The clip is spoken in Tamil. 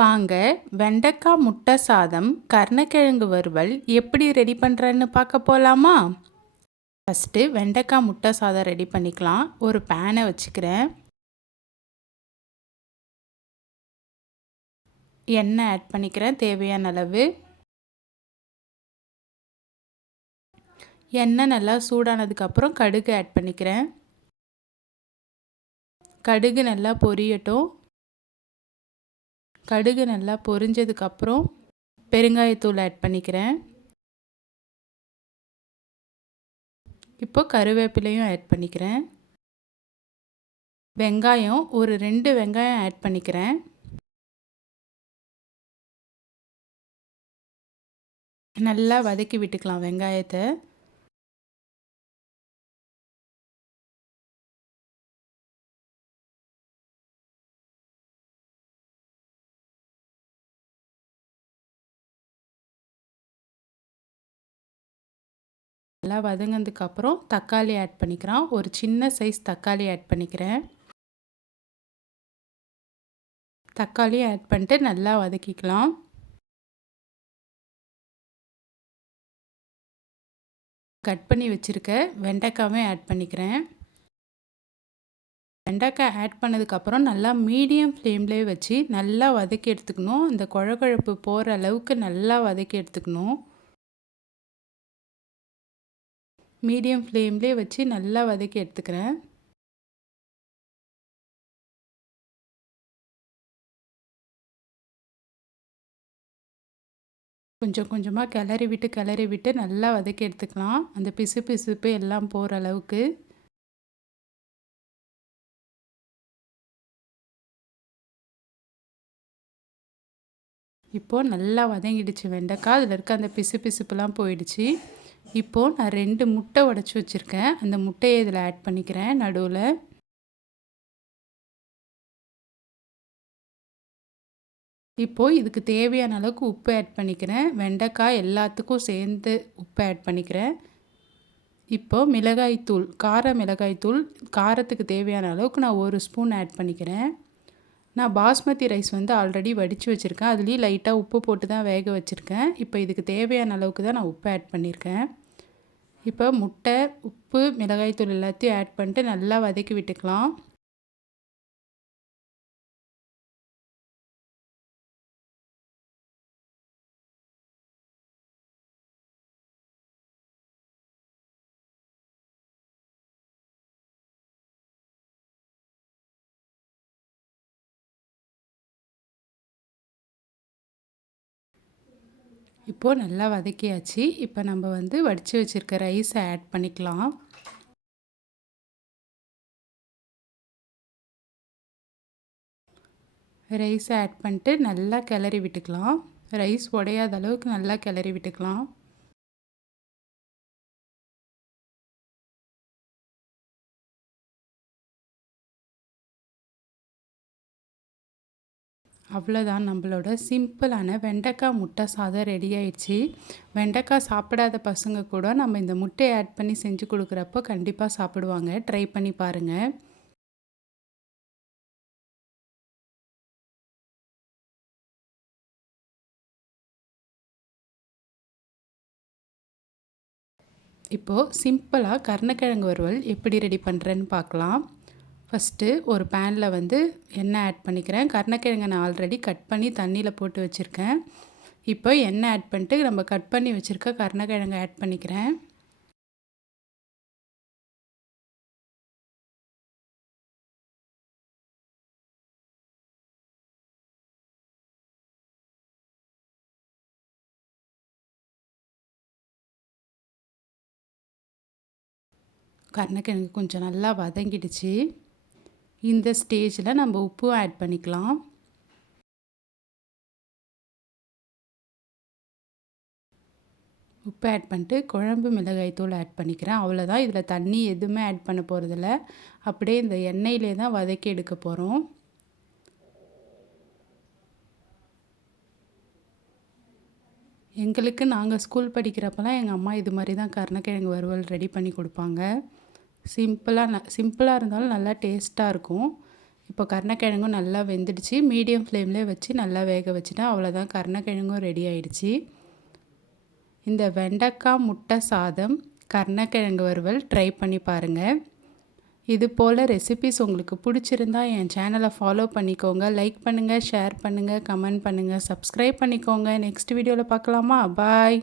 வாங்க வெண்டைக்காய் முட்டை சாதம் கருணக்கிழங்கு வறுவல் எப்படி ரெடி பண்ணுறேன்னு பார்க்க போகலாமா ஃபஸ்ட்டு வெண்டைக்காய் முட்டை சாதம் ரெடி பண்ணிக்கலாம். ஒரு பேனை வச்சுக்கிறேன். எண்ணெய் ஆட் பண்ணிக்கிறேன் தேவையான அளவு. எண்ணெய் நல்லா சூடானதுக்கப்புறம் கடுகு ஆட் பண்ணிக்கிறேன். கடுகு நல்லா பொரியட்டும். கடுகு நல்லா பொரிஞ்சதுக்கப்புறம் பெருங்காயத்தூள் ஆட் பண்ணிக்கிறேன். இப்போ கருவேப்பிலையும் ஆட் பண்ணிக்கிறேன். வெங்காயம் ஒரு ரெண்டு வெங்காயம் ஆட் பண்ணிக்கிறேன். நல்லா வதக்கி விட்டுக்கலாம் வெங்காயத்தை. நல்லா வதங்கினதுக்கப்புறம் தக்காளி ஆட் பண்ணிக்கிறோம் ஒரு சின்ன சைஸ் தக்காளி ஆட் பண்ணிக்கிறேன். தக்காளி ஆட் பண்ணிட்டு நல்லா வதக்கிக்கலாம். கட் பண்ணி வச்சுருக்க வெண்டைக்காவே ஆட் பண்ணிக்கிறேன். வெண்டைக்காய் ஆட் பண்ணதுக்கப்புறம் நல்லா மீடியம் ஃப்ளேம்லேயே வச்சு நல்லா வதக்கி எடுத்துக்கணும். இந்த குழகுழப்பு போகிற அளவுக்கு நல்லா வதக்கி எடுத்துக்கணும். மீடியம் ஃப்ளேம்லேயே வச்சு நல்லா வதக்கி எடுத்துக்கிறேன். கொஞ்சம் கொஞ்சமாக கிளறி விட்டு கிளறி விட்டு நல்லா வதக்கி எடுத்துக்கலாம். அந்த பிசு பிசுப்பு எல்லாம் போகிற அளவுக்கு. இப்போது நல்லா வதங்கிடுச்சு வெண்டைக்காய். அதில் இருக்க அந்த பிசு பிசுப்புலாம் போயிடுச்சு. இப்போது நான் ரெண்டு முட்டை உடச்சி வச்சுருக்கேன். அந்த முட்டையை இதில் ஆட் பண்ணிக்கிறேன் நடுவில். இப்போது இதுக்கு தேவையான அளவுக்கு உப்பு ஆட் பண்ணிக்கிறேன். வெண்டைக்காய் எல்லாத்துக்கும் சேர்ந்து உப்பு ஆட் பண்ணிக்கிறேன். இப்போது மிளகாய்த்தூள் கார மிளகாய்த்தூள் காரத்துக்கு தேவையான அளவுக்கு நான் ஒரு ஸ்பூன் ஆட் பண்ணிக்கிறேன். நான் பாஸ்மதி ரைஸ் வந்து ஆல்ரெடி வடித்து வச்சுருக்கேன். அதுலேயும் லைட்டாக உப்பு போட்டு தான் வேக வச்சுருக்கேன். இப்போ இதுக்கு தேவையான அளவுக்கு தான் நான் உப்பு ஆட் பண்ணியிருக்கேன் இப்போ முட்டை உப்பு மிளகாய்த்தூள் எல்லாத்தையும் ஆட் பண்ணிட்டு நல்லா வதக்கி விட்டுக்கலாம். இப்போது நல்லா வதக்கியாச்சு. இப்போ நம்ம வந்து வடித்து வச்சுருக்க ரைஸை ஆட் பண்ணிக்கலாம். ரைஸை ஆட் பண்ணிட்டு நல்லா கிளறி விட்டுக்கலாம். ரைஸ் உடையாத அளவுக்கு நல்லா கிளறி விட்டுக்கலாம். அவ்வளோதான் நம்மளோட சிம்பிளான வெண்டைக்காய் முட்டை சாதம் ரெடி ஆயிடுச்சு. வெண்டைக்காய் சாப்பிடாத பசங்க கூட நம்ம இந்த முட்டையை ஆட் பண்ணி செஞ்சு கொடுக்குறப்போ கண்டிப்பாக சாப்பிடுவாங்க. ட்ரை பண்ணி பாருங்கள் இப்போது சிம்பிளாக கருணக்கிழங்கு வறுவல் எப்படி ரெடி பண்ணுறேன்னு பார்க்கலாம். ஃபஸ்ட்டு ஒரு பேனில் வந்து எண்ணெய் ஆட் பண்ணிக்கிறேன். கருணக்கிழங்கை நான் ஆல்ரெடி கட் பண்ணி தண்ணியில் போட்டு வச்சுருக்கேன். இப்போ எண்ணெய் ஆட் பண்ணிட்டு நம்ம கட் பண்ணி வச்சுருக்க கருணக்கிழங்கை ஆட் பண்ணிக்கிறேன். கருணக்கிழங்கு கொஞ்சம் நல்லா வதங்கிடுச்சு. இந்த ஸ்டேஜில் நம்ம உப்பு ஆட் பண்ணிக்கலாம். உப்பு ஆட் பண்ணிட்டு குழம்பு மிளகாய் தூள் ஆட் பண்ணிக்கிறேன். அவ்வளோதான் இதில் தண்ணி எதுவுமே ஆட் பண்ண போகிறதில்ல அப்படியே இந்த எண்ணெயிலே தான் வதக்கி எடுக்க போகிறோம் எங்களுக்கு நாங்கள் ஸ்கூல் படிக்கிறப்பெல்லாம் எங்கள் அம்மா இது மாதிரி தான் கருணக்கிழங்கு வறுவல் ரெடி பண்ணி கொடுப்பாங்க. சிம்பிளாக ந சிம்பிளாக இருந்தாலும் நல்லா டேஸ்ட்டாக இருக்கும். இப்போ கருணக்கிழங்கும் நல்லா வெந்துடுச்சு. மீடியம் ஃப்ளேம்லேயே வச்சு நல்லா வேக வச்சுட்டேன் அவ்வளோதான். கருணக்கிழங்கும் ரெடி ஆயிடுச்சு. இந்த வெண்டைக்காய் முட்டை சாதம் கருணக்கிழங்கு வறுவல் ட்ரை பண்ணி பாருங்கள் இது போல் ரெசிபிஸ் உங்களுக்கு பிடிச்சிருந்தா என் சேனலை ஃபாலோ பண்ணிக்கோங்க. லைக் பண்ணுங்கள் ஷேர் பண்ணுங்கள் கமெண்ட் பண்ணுங்கள் சப்ஸ்கிரைப் பண்ணிக்கோங்க. நெக்ஸ்ட் வீடியோவில் பார்க்கலாமா? பாய்